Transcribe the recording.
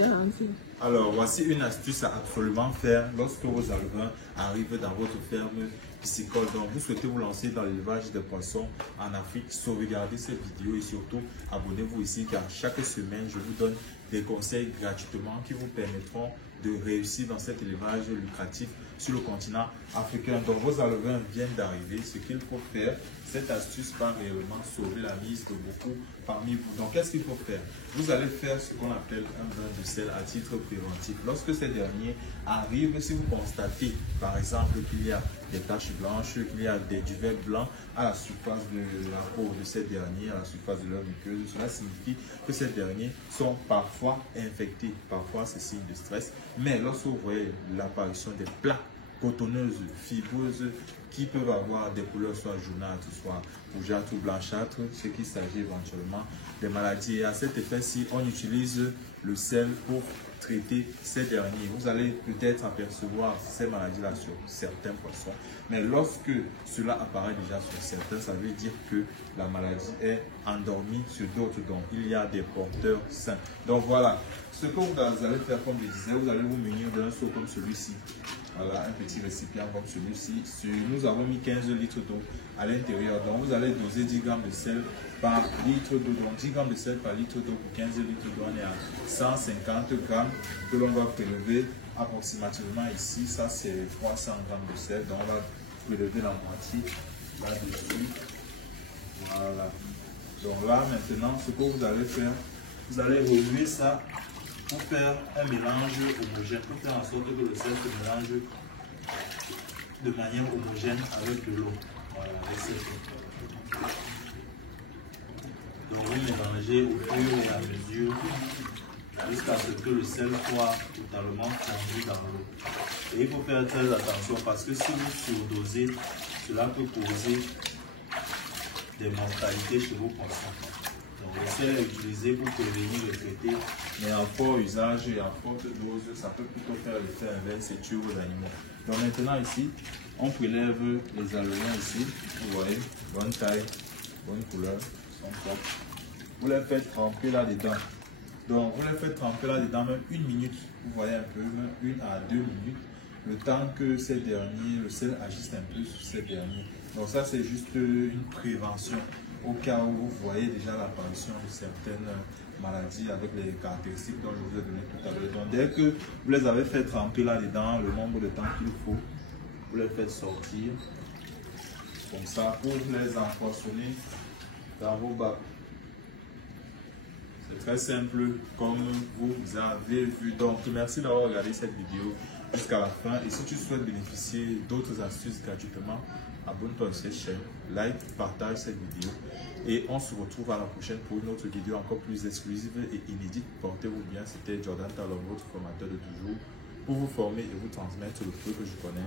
garantie. Alors, voici une astuce à absolument faire lorsque vos alevins arrivent dans votre ferme piscicole. Donc, vous souhaitez vous lancer dans l'élevage des poissons en Afrique. Sauvegardez cette vidéo et surtout, abonnez-vous ici car chaque semaine, je vous donne des conseils gratuitement qui vous permettront de réussir dans cet élevage lucratif sur le continent africain. Donc, vos alevins viennent d'arriver. Ce qu'il faut faire, cette astuce va réellement sauver la mise de beaucoup parmi vous. Donc, qu'est-ce qu'il faut faire? Vous allez faire ce qu'on appelle un bain de sel à titre préventif. Lorsque ces derniers arrivent, si vous constatez, par exemple, qu'il y a des taches blanches, qu'il y a des duvets blancs à la surface de la peau de ces derniers, à la surface de leur muqueuse, cela signifie que ces derniers sont parfois infectés. Parfois, c'est signe de stress. Mais lorsque vous voyez l'apparition des plaques cotonneuses, fibreuses, qui peuvent avoir des couleurs soit jaunâtres, soit rougeâtres ou blanchâtres, ce qui s'agit éventuellement des maladies. Et à cet effet-ci, on utilise le sel pour traiter ces derniers. Vous allez peut-être apercevoir ces maladies-là sur certains poissons, mais lorsque cela apparaît déjà sur certains, ça veut dire que la maladie est endormie sur d'autres, donc il y a des porteurs sains. Donc voilà, ce que vous allez faire, comme je disais, vous allez vous munir d'un seau comme celui-ci. Voilà, un petit récipient comme celui-ci. Nous avons mis 15 litres d'eau à l'intérieur. Donc, vous allez doser 10 grammes de sel par litre d'eau. Donc, 10 grammes de sel par litre d'eau pour 15 litres d'eau. On est à 150 grammes que l'on va prélever approximativement ici. Ça, c'est 300 grammes de sel. Donc, on va prélever la moitié là-dessus. Voilà. Donc là, maintenant, ce que vous allez faire, vous allez remuer ça pour faire un mélange homogène, pour faire en sorte que le sel se mélange de manière homogène avec de l'eau. Voilà, donc vous mélangez au fur et à mesure jusqu'à ce que le sel soit totalement fondu dans l'eau. Et il faut faire très attention parce que si vous surdosez, cela peut causer des mortalités chez vos poissons. Donc le sel est utilisé pour prévenir le traiter, mais en fort usage et en forte dose, ça peut plutôt faire l'effet inverse et tuer vos animaux. Donc maintenant ici, on prélève les alevins ici, vous voyez, bonne taille, bonne couleur, sont propres. Vous les faites tremper là-dedans. Donc vous les faites tremper là-dedans même 1 minute, vous voyez un peu, même 1 à 2 minutes, le temps que ces derniers, le sel agisse un peu sur ces derniers. Donc ça c'est juste une prévention. Au cas où vous voyez déjà l'apparition de certaines maladies avec les caractéristiques dont je vous ai donné tout à l'heure. Donc dès que vous les avez fait tremper là-dedans, le nombre de temps qu'il faut, vous les faites sortir comme ça pour les empoisonner dans vos bacs. C'est très simple comme vous avez vu. Donc merci d'avoir regardé cette vidéo jusqu'à la fin. Et si tu souhaites bénéficier d'autres astuces gratuitement, abonne-toi à cette chaîne, like, partage cette vidéo et on se retrouve à la prochaine pour une autre vidéo encore plus exclusive et inédite. Portez-vous bien, c'était Jordan Talon, votre formateur de toujours, pour vous former et vous transmettre le peu que je connais.